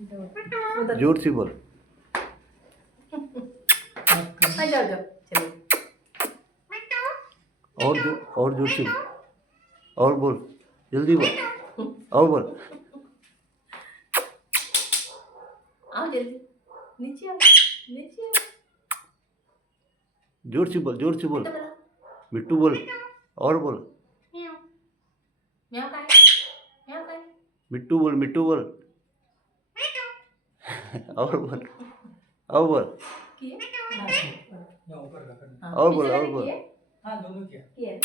उधर जोर से बोल। हाँ, जाओ जाओ चलो। और जोर से बोल। और बोल, जल्दी बोल, और बोल। आओ जल्दी, नीचे आओ, नीचे आओ। जोर से बोल, जोर से बोल। इधर बोलो। बिट्टू बोल, और बोल। म्याऊ म्याऊ काय, म्याऊ काय। मिट्टू बोल, मिट्टू बोल। और बोल, और बोल, किए यहाँ ऊपर का करना। हाँ, और बोल, पीछे और वाले बोल। किए हाँ दोनों किया। किए